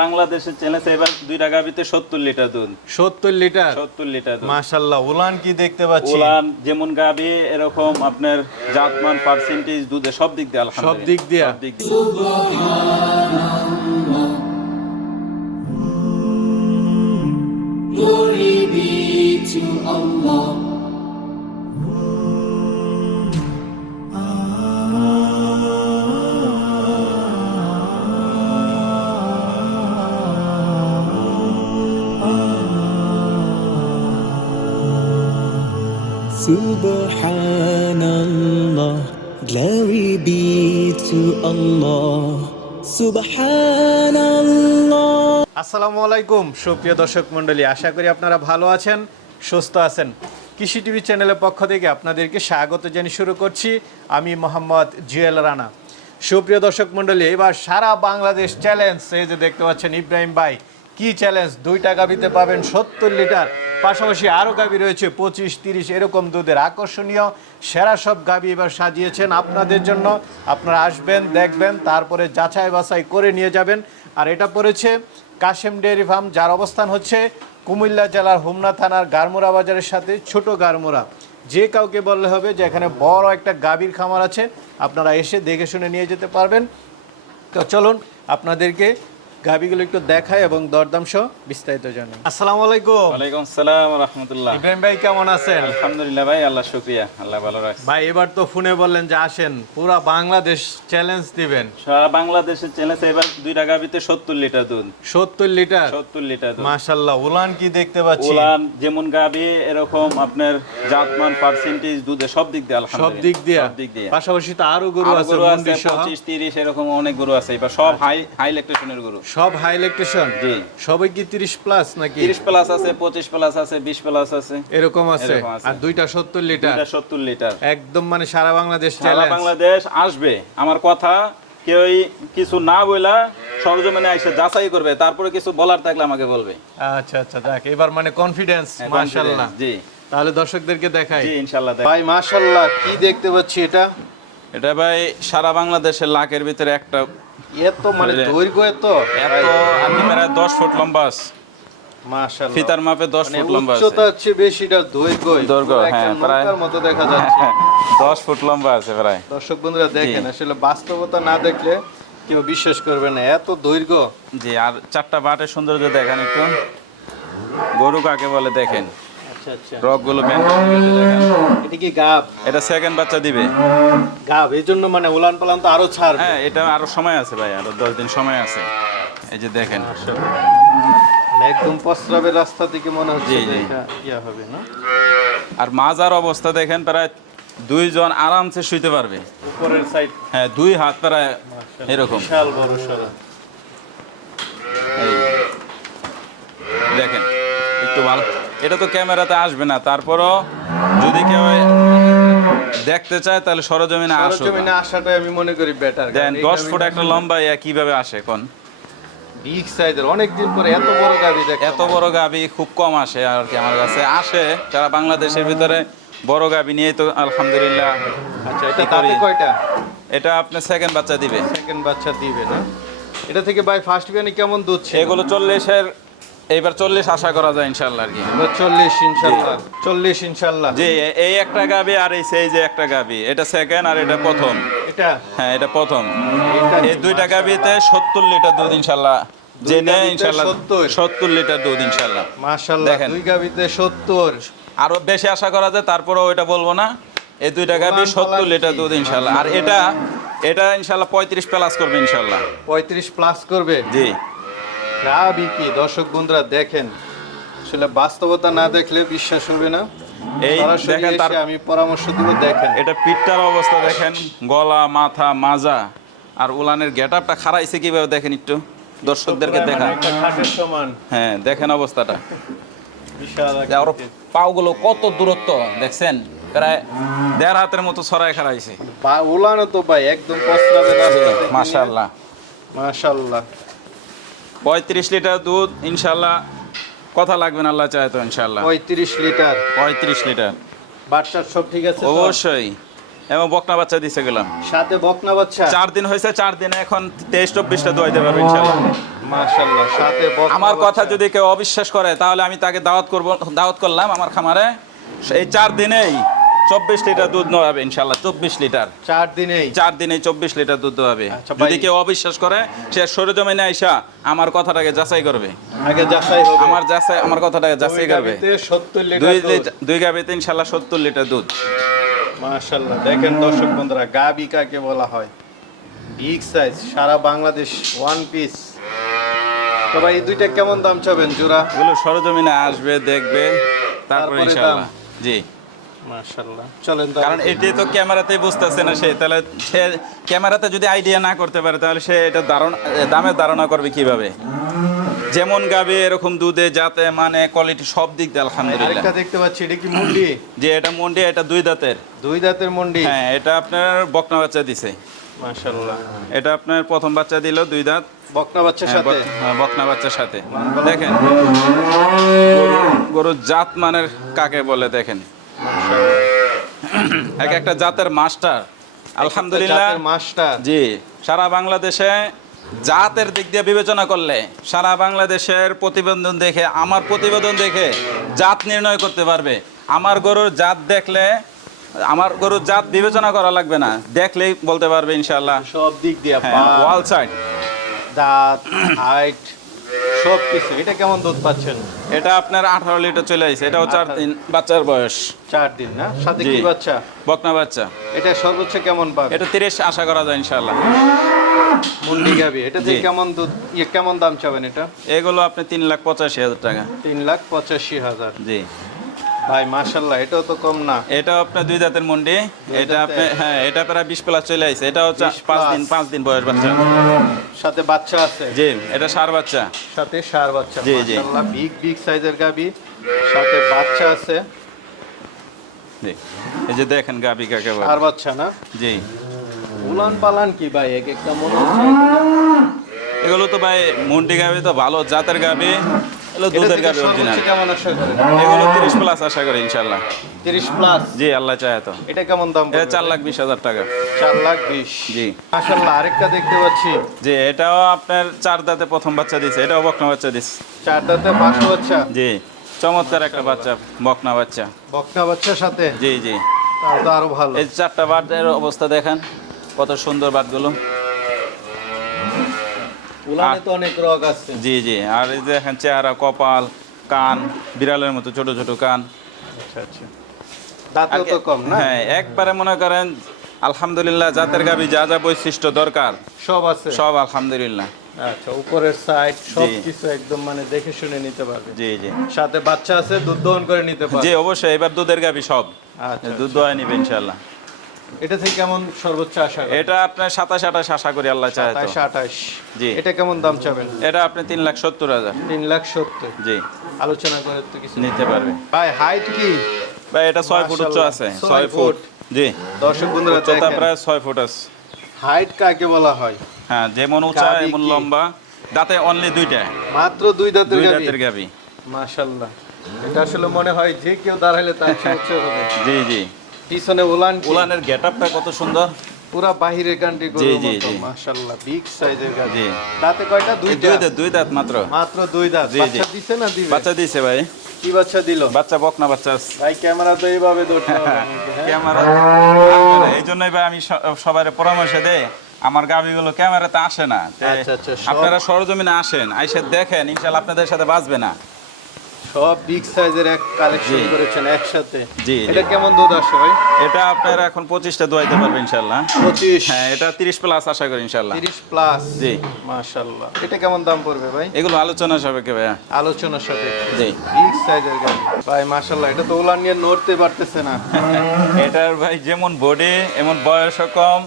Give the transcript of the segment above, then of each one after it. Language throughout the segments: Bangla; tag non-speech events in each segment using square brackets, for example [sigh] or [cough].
বাংলাদেশের চ্যালেঞ্জ এবার দুই টাকা ভিতরে সত্তর লিটার দুধ। সত্তর লিটার? সত্তর লিটার দুধ। মাশাল্লাহ উলান কি দেখতে পাচ্ছি? উলান যেমন গাবি এরকম আপনার জাতমান পার্সেন্টেজ দুধে সব দিক দিয়ে আলহামদুলিল্লাহ। দিক দিয়া? সব দিক দিয়ে। to Allah. Subhanallah, glory be to Allah. Subhanallah. আসসালামু আলাইকুম সুপ্রিয় দর্শক মণ্ডলী আশা করি আপনারা ভালো আছেন সুস্থ আছেন কৃষি টিভি চ্যানেলের পক্ষ থেকে আপনাদেরকে স্বাগত জানিয়ে শুরু করছি আমি মোহাম্মদ জুয়েল রানা সুপ্রিয় দর্শক মণ্ডলী এবার সারা বাংলাদেশ চ্যালেঞ্জ এই যে দেখতে পাচ্ছেন ইব্রাহিম ভাই কি চ্যালেঞ্জ দুইটা গাবিতে পাবেন সত্তর লিটার। পাশাপাশি আরও গাবি রয়েছে পঁচিশ, তিরিশ, এরকম দুধের। আকর্ষণীয়, সেরা সব গাবি এবার সাজিয়েছেন আপনাদের জন্য। আপনারা আসবেন, দেখবেন, তারপরে যাচাই বাছাই করে নিয়ে যাবেন। আর এটা পড়েছে কাশেম ডেয়ারি ফার্ম, যার অবস্থান হচ্ছে কুমিল্লা জেলার হোমনা থানার গারমোরা বাজারের সাথে ছোট গারমোরা যে কাউকে বললে হবে যে এখানে বড় একটা গাভীর খামার আছে, আপনারা এসে দেখে শুনে নিয়ে যেতে পারবেন। তো চলুন, আপনাদেরকে গাভীগুলো একটু দেখায় এবং দরদাম সহ বিস্তারিত জানাই আসসালামু আলাইকুম। ওয়ালাইকুম আসসালাম রহমতুল্লাহ। ইব্রাহিম ভাই কেমন আছেন? আলহামদুলিল্লাহ ভাই আল্লাহ শুক্রিয়া আল্লাহ ভালো রাখছে। ভাই এবার তো ফোনে বললেন যে আসেন পুরা বাংলাদেশ চ্যালেঞ্জ দিবেন। সারা বাংলাদেশের চ্যালেঞ্জ এবার দুই টাকা ভিতরে সত্তর লিটার দুধ। সত্তর লিটার? সত্তর লিটার দুধ। মাশাল্লাহ উলান কি দেখতে পাচ্ছি? উলান যেমন গাবি এরকম আপনার জাতমান পার্সেন্টেজ দুধে সব দিক দিয়ে আলহামদুলিল্লাহ। সব দিক দিয়ে? সব দিক দিয়ে। পাশাপাশি তো আরও গরু আছে গরু আছে মন্দির সহ পঁচিশ তিরিশ এরকম অনেক গরু আছে। এবার সব হাই হাই ইলেকট্রিশনের গরু। সব হাই ইলেকট্রিশন জি। সবাই কি 30 প্লাস নাকি? তিরিশ প্লাস আছে পঁচিশ প্লাস আছে বিশ প্লাস আছে। এরকম আছে? আর দুইটা 70 লিটার এটা সত্তর লিটার একদম মানে সারা বাংলাদেশ সারা বাংলাদেশ আসবে। আমার কথা কেউই কিছু না বইলা সরজমিনে এসে যাচাই করবে। তারপরে কিছু বলার থাকলে আমাকে বলবে। আচ্ছা আচ্ছা দেখ এবার মানে কনফিডেন্স মাশাআল্লাহ। জি। তাহলে দর্শকদেরকে দেখাই। জি ইনশাল্লাহ দেখ। ভাই মাশাআল্লাহ কি দেখতে পাচ্ছি এটা? এটা ভাই সারা বাংলাদেশের লাখের ভিতরে একটা এত মানে দৈর্ঘ্য এত? এত আর প্রায় দশ ফুট লম্বা আছে। ফিতার মাপে দশ ফুট লম্বা আছে। উচ্চতা হচ্ছে বেশিটা দৈর্ঘ্য। দৈর্ঘ্য, হ্যাঁ, প্রায়- মতো দেখা যাচ্ছে। দশ ফুট লম্বা আছে প্রায়। দর্শক বন্ধুরা দেখেন আসলে বাস্তবতা না দেখলে কেউ বিশ্বাস করবে না। এত দৈর্ঘ্য। জি আর চারটা বাটের সৌন্দর্য দেখেন একটু। গরু কাকে বলে দেখেন? রকগুলো এটা কি গাব? এটা সেকেন্ড বাচ্চা দিবে। গাব এই জন্য মানে উলান পালান তো আরও ছাড় হ্যাঁ এটা আরও সময় আছে ভাই আরও দশ দিন সময় আছে। এই যে দেখেন। মানে একদম প্রস্রাবের রাস্তা থেকে মনে হচ্ছে ইয়া হবে না? আর মাজার অবস্থা দেখেন প্রায় দুইজন আরামসে শুইতে পারবে। উপরের সাইড হ্যাঁ দুই হাত প্রায় এরকম। বিশাল বড় এই। দেখেন একটু ভালো এটা তো ক্যামেরাতে আসবে না তারপরও যদি কেউ দেখতে চায় তাহলে সরজমিনে আসো সরজমিনে আসাটাই আমি মনে করি বেটার দেন দশ ফুট একটা লম্বা ইয়া কীভাবে আসে এখন? বিগ সাইজের অনেক দিন পরে এত বড় গাবি দেখ এত বড় গাবি খুব কম আসে আর কি আমার কাছে। আসে সারা বাংলাদেশের ভিতরে বড় গাবি নিয়েই তো আলহামদুলিল্লাহ। আচ্ছা এটা তাতে কয়টা? এটা আপনার সেকেন্ড বাচ্চা দিবে সেকেন্ড বাচ্চা দিবে না এটা থেকে ভাই ফার্স্ট বিয়ানি কেমন দুধ এগুলো চল্লিশের এইবার চল্লিশ আশা করা যায় ইনশাল্লাহ আর কি। চল্লিশ ইনশাল্লাহ চল্লিশ ইনশাল্লাহ যে এই একটা গাবি আর এই সেই যে একটা গাবি। এটা সেকেন্ড আর এটা প্রথম। এটা? হ্যাঁ এটা প্রথম। এই দুইটা গাবিতে সত্তর লিটার দুধ ইনশাল্লাহ গাভীতে ইনশাল্লাহ 70 সত্তর? লিটার দুধ ইনশাল্লাহ মাশাল্লাহ দেখেন। দুই গাবিতে সত্তর। আরও বেশি আশা করা যায় তারপরেও এটা বলব না। এই দুইটা গাবি সত্তর লিটার? দুধ ইনশাল্লাহ আর এটা এটা ইনশাল্লাহ পঁয়ত্রিশ প্লাস করবে ইনশাল্লাহ পঁয়ত্রিশ প্লাস করবে? জি। গাবি কি? দর্শক বন্ধুরা দেখেন। আসলে বাস্তবতা না দেখলে বিশ্বাস হবে না। এই দেখেন তার আমি পরামর্শ দিব দেখেন। এটা পিঠটার অবস্থা দেখেন। গলা মাথা মাজা। আর উলানের গেট আপটা খারাইছে কীভাবে দেখেন একটু? দর্শকদেরকে দেখা। মানে সমান। হ্যাঁ দেখেন অবস্থাটা। পাওগুলো কত দূরত্ব দেখছেন? প্রায় দেড় হাতের মতো ছড়াই খারাইছে উলানো তো ভাই একদম থেকে মাশাল্লাহ মাশাল্লাহ পঁয়ত্রিশ লিটার দুধ ইনশাল্লাহ কথা লাগবে না আল্লাহ চায় তো ইনশাল্লাহ পঁয়ত্রিশ লিটার। পঁয়ত্রিশ লিটার। বাচ্চার সব ঠিক আছে অবশ্যই। এবং বকনা বাচ্চা দিছে গেলাম। সাথে বকনা বাচ্চা? চার দিন হয়েছে চার দিনে এখন তেইশ চব্বিশটা দোয়াইতে পারবে ইনশাল্লাহ সাথে আমার কথা যদি কেউ অবিশ্বাস করে তাহলে আমি তাকে দাওয়াত করব দাওয়াত করলাম আমার খামারে। এই চার দিনেই চব্বিশ লিটার দুধ নেওয়াবে ইনশাল্লাহ চব্বিশ লিটার। চার দিনেই। চার দিনে চব্বিশ লিটার দুধ হবে। আচ্ছা, যদি কেউ অবিশ্বাস করে সে সরেজমিনে আইসা আমার কথাটাকে যাচাই করবে। আগে যাচাই হবে। আমার যাচাই আমার কথাটাকে যাচাই করবে। সত্তর দুই লিটার দুই গাবিতে ইনশাল্লাহ সত্তর লিটার দুধ। মাশাআল্লাহ। দেখেন দর্শক বন্ধুরা গাবি কাকে বলা হয়? বিগ সাইজ সারা বাংলাদেশ ওয়ান পিস তো ভাই এই দুইটা কেমন দাম চাবেন? জোড়া? এগুলো সরজমিনে আসবে দেখবে তারপরে ইনশাল্লাহ জি। মাশাআল্লাহ। চলেন কারণ এটি তো ক্যামেরাতেই বুঝতেছে না সে। তাহলে সে ক্যামেরাতে যদি আইডিয়া না করতে পারে তাহলে সে এটা ধারণা দামের ধারণা করবে কীভাবে? যেমন গাবে এরকম দুধে যাতে মানে কোয়ালিটি সব দিক দিয়ে আলহামদুলিল্লাহ। আরেকটা দেখতে পাচ্ছি এটা কি মুন্ডি? যে এটা মন্ডি এটা দুই দাঁতের। দুই দাঁতের মুন্ডি? হ্যাঁ এটা আপনার বকনা বাচ্চা দিছে। মাশাআল্লাহ। এটা আপনার প্রথম বাচ্চা দিল দুই দাঁত। বকনা বাচ্চার হ্যাঁ, সাথে? হ্যাঁ, বকনা বাচ্চার সাথে। দেখেন। গরুর জাত মানের কাকে বলে দেখেন। এক একটা জাতের মাস্টার। আলহামদুলিল্লাহ। মাস্টার। জি সারা বাংলাদেশে জাতের দিক দিয়ে বিবেচনা করলে সারা বাংলাদেশের প্রতিবেদন দেখে আমার প্রতিবেদন দেখে জাত নির্ণয় করতে পারবে। আমার গরুর জাত দেখলে আমার গরুর জাত বিবেচনা করা লাগবে না। দেখলেই বলতে পারবে ইনশাল্লাহ সব দিক দিয়ে হ্যাঁ ওয়াল সাইড। দাঁত হাইট সব কিছু এটা কেমন দুধ পাচ্ছেন? এটা আপনার আঠারো লিটার চলে আসছে এটাও চার দিন বাচ্চার বয়স। চার দিন না? সাথে কি বাচ্চা? বকনা বাচ্চা। এটা সর্বোচ্চ কেমন পাবে? এটা তিরিশ আশা করা যায় ইনশাল্লাহ মুন্ডি গাবি এটা যে কেমন দুধ ইয়ে কেমন দাম চাবেন এটা? এগুলো আপনি তিন লাখ পঁচাশি হাজার টাকা। তিন লাখ পঁচাশি হাজার। জি। ভাই মাশাল্লাহ এটাও তো কম না। এটা আপনার দুই দাঁতের মন্ডি। এটা আপনি হ্যাঁ এটা প্রায় বিশ প্লাস চলে আসছে এটা হচ্ছে পাঁচ দিন পাঁচ দিন বয়স বাচ্চা। সাথে বাচ্চা আছে। জি এটা সার বাচ্চা। সাথে সার বাচ্চা জি, জি। বিগ বিগ সাইজের গাবি সাথে বাচ্চা আছে। জি এই যে দেখেন গাবি কাকে বলে। সার বাচ্চা না? জি। উলান পালান কি ভাই? এক একটা মনে হচ্ছে। এগুলো তো ভাই মন্ডি গাবি তো ভালো জাতের গাবি এগুলো এটা দুধের থেকে অরিজিনাল কেমন আশা করেন এগুলো তিরিশ প্লাস আশা করি ইনশাল্লাহ তিরিশ প্লাস জি আল্লাহ চায় তো। এটা কেমন দাম এটা লাখ বিশ হাজার টাকা। লাখ জি। আরেকটা দেখতে পাচ্ছি। জি এটাও আপনার চার দাঁতে প্রথম বাচ্চা এটাও বকনা বাচ্চা চার দাঁতে পাঁচশো বাচ্চা? জি চমৎকার একটা বাচ্চা বকনা বাচ্চা। বকনা বাচ্চার সাথে? জি জি। তো আরও ভালো। এই চারটা বাটের অবস্থা দেখেন কত সুন্দর বাটগুলো উলানে তো অনেক রগ আছে। জি জি। আর এই যে দেখেন চেহারা কপাল কান বিড়ালের মতো ছোট ছোট কান। আচ্ছা আচ্ছা। দাঁতেও তো কম না? হ্যাঁ একবারে মনে করেন আলহামদুলিল্লাহ জাতের গাবি যা যা বৈশিষ্ট্য দরকার সব আছে। সব আলহামদুলিল্লাহ। আচ্ছা উপরের সাইড সব জি। কিছু একদম মানে দেখে শুনে নিতে পারবে। জি জি। সাথে বাচ্চা আছে দুধ দহন করে নিতে পারবে। জি অবশ্যই এবার দুধের গাবি সব। আচ্ছা দুধ দোয়া নিবে ইনশাল্লাহ এটা থেকে কেমন সর্বোচ্চ আশা এটা আপনার সাতাশ আঠাশ আশা করি আল্লাহ চায় সাতাশ আঠাশ। জি। এটা কেমন দাম চাবেন? এটা আপনি তিন লাখ সত্তর হাজার। তিন লাখ সত্তর। জি। আলোচনা করে তো কিছু নিতে পারবে। ভাই হাইট কি? ভাই এটা ছয় ফুট উচ্চ আছে। ছয় ফুট। জি। দর্শক বন্ধুরা উচ্চতা প্রায় ছয় ফুট আছে। হাইট কাকে বলা হয়? হ্যাঁ যেমন উঁচা এমন লম্বা। দাঁতে অনলি দুইটা। মাত্র দুই দাঁতের দুই দাঁতের গাবি মাশাআল্লাহ। এটা আসলে মনে হয় যে কেউ দাঁড়াইলে তার জি জি। পিছনে উলান? উলানের গেট আপটা কত সুন্দর। পুরা বাহিরে কান্ট্রি জি, জি, জি। মাশাআল্লাহ বিগ সাইজের গাভী জি। দাঁতে কয়টা? দুই দাঁত দুই দাঁত মাত্র। মাত্র দুই দাঁত। বাচ্চা দিছে না দিবে? বাচ্চা দিয়েছে ভাই। কি বাচ্চা দিল? বাচ্চা বকনা বাচ্চা। ভাই ক্যামেরা তো এইভাবে ধরতে হবে [laughs] হ্যাঁ? ক্যামেরা। এই জন্যই ভাই আমি সবার পরামর্শ দেই আমার গাভিগুলো ক্যামেরাতে আসে না। তে আচ্ছা, আচ্ছা, আপনারা সরজমিনে আসেন আইসে দেখেন ইনশাল্লাহ আপনাদের সাথে বাঁচবে না। সব বিগ সাইজের এক কালেকশন করেছেন একসাথে। জি, এটা কেমন দুধ আসে ভাই? এটা আপনারা এখন পঁচিশটা দোয়াইতে পারবে হ্যাঁ এটা তিরিশ প্লাস আশা করি ইনশাল্লাহ তিরিশ প্লাস জি। এটা কেমন দাম পড়বে ভাই? এগুলো আলোচনা সাপেক্ষে ভাইয়া। আলোচনার সাথে জি। বিগ সাইজের গাড়ি। ভাই এটা তো উলান নিয়ে নড়তে পারতেছে না। এটার ভাই যেমন বডি এমন বয়সও কম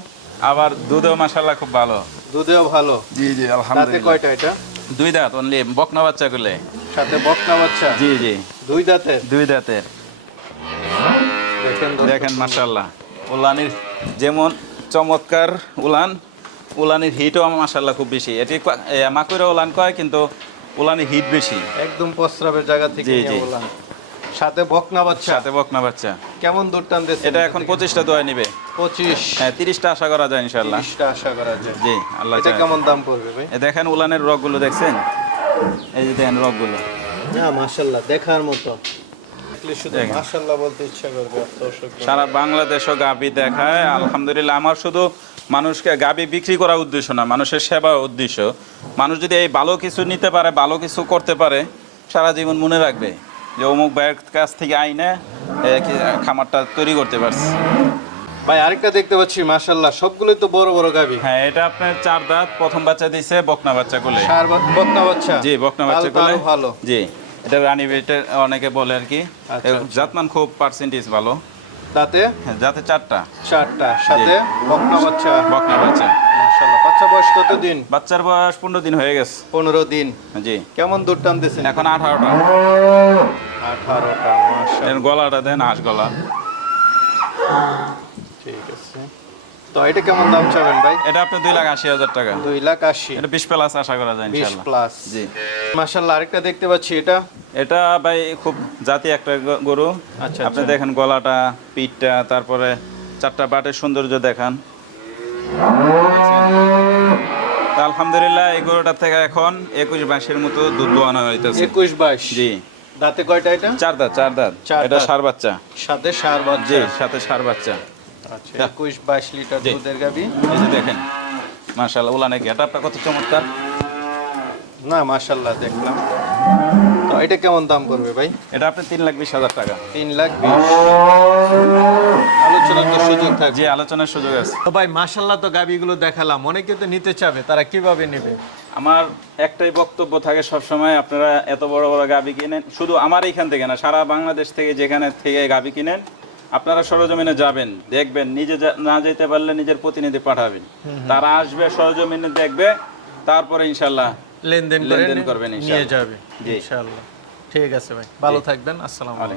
আবার দুধেও মাসাল্লাহ খুব ভালো। দুধেও ভালো। জি জি দাঁতে কয়টা এটা? দুই দাঁত অনলি বকনা বাচ্চা করলে। সাথে বকনা বাচ্চা? জি জি। দুই দাঁতে দুই দাঁতের। দেখেন দেখেন মাসাল্লাহ উলানির যেমন চমৎকার উলান উলানির হিটও মাসাল্লাহ খুব বেশি। এটি মাকুরে উলান কয় কিন্তু উলানির হিট বেশি। একদম প্রস্রাবের জায়গা থেকে জি, জি। উলান। সাথে বকনা বাচ্চা। সাথে বকনা বাচ্চা। কেমন দূর টান দিচ্ছে এটা এখন পঁচিশটা দোয়া নিবে। পঁচিশ। হ্যাঁ তিরিশটা আশা করা যায় ইনশাল্লাহ তিরিশটা আশা করা যায়। জি আল্লাহ কেমন দাম পড়বে ভাই? দেখেন উলানের রগগুলো দেখছেন? এই যে দেখেন রগগুলো। না মাশাল্লাহ দেখার মতো। সারা বাংলাদেশও গাবি দেখায় আলহামদুলিল্লাহ আমার শুধু মানুষকে গাবি বিক্রি করার উদ্দেশ্য না মানুষের সেবা উদ্দেশ্য। মানুষ যদি এই ভালো কিছু নিতে পারে ভালো কিছু করতে পারে সারা জীবন মনে রাখবে যে অমুক ভাইয়ের কাছ থেকে আইনে খামারটা তৈরি করতে পারছি। ভাই আরেকটা দেখতে পাচ্ছি মাশাল্লাহ সবগুলোই তো বড় বড় গাবি। হ্যাঁ এটা আপনার চার দাঁত প্রথম বাচ্চা দিছে বকনা বাচ্চা কোলে বা- বকনা বাচ্চা? জি বকনা বাচ্চা কোলে ভালো। জি এটা রানী বেটের অনেকে বলে আর কি। আচ্ছা। জাতমান খুব পার্সেন্টেজ ভালো। তাতে? হ্যাঁ, যাতে চারটা। চারটা সাথে বকনা বাচ্চা। বকনা বাচ্চা। বয়স কত দিন? বাচ্চার বয়স পনেরো দিন হয়ে গেছে। পনেরো দিন। জি। কেমন দূর টানতেছেন? এখন আঠারোটা। আঠারোটা এর গলাটা দেন আশ গলা। তো এটা কেমন দাম চাবেন ভাই? এটা আপনি দুই লাখ আশি হাজার টাকা। দুই লাখ আশি। এটা বিশ প্লাস আশা করা যায় বিশ প্লাস। জি। মাশাল্লাহ আরেকটা দেখতে পাচ্ছি এটা। এটা ভাই খুব জাতি একটা গরু। আচ্ছা, আপনি আচ্ছা। দেখেন গলাটা পিঠটা তারপরে চারটা বাটের সৌন্দর্য দেখান। আলহামদুলিল্লাহ এই গরুটার থেকে এখন একুশ বাইশের মতো দুধ দোয়ানো হইতেছে। একুশ বাইশ। জি। দাঁতে কয়টা এটা? চার দাঁত চার দাঁত। এটা। সার বাচ্চা। সাথে সার বাচ্চা। সাথে সার বাচ্চা। আচ্ছা একুশ বাইশ লিটার দুধের গাবি এই যে দেখেন মাশাআল্লাহ উলানে গেটআপটা কত চমৎকার? না দেখলাম। তো এটা কেমন দাম করবে ভাই? এটা আপনি তিন লাখ বিশ হাজার টাকা। তিন লাখ বিশ। আলোচনার তো সুযোগ থাকবে। জি আলোচনার সুযোগ আছে। তো ভাই তো গাবিগুলো দেখালাম। অনেকে তো নিতে চাবে তারা কীভাবে নেবে? আমার একটাই বক্তব্য থাকে সবসময় আপনারা এত বড় বড় গাবি কিনেন। শুধু আমার এইখান থেকে না সারা বাংলাদেশ থেকে যেখানে থেকে গাবি কিনেন আপনারা সরজমিনে যাবেন দেখবেন নিজে না যেতে পারলে নিজের প্রতিনিধি পাঠাবেন। তারা আসবে সরজমিনে দেখবে তারপরে ইনশাল্লাহ লেনদেন লেনদেন করবেন নিয়ে। যাবে। জি। ইনশাআল্লাহ ঠিক আছে ভাই ভালো থাকবেন আসসালামু আলাইকুম।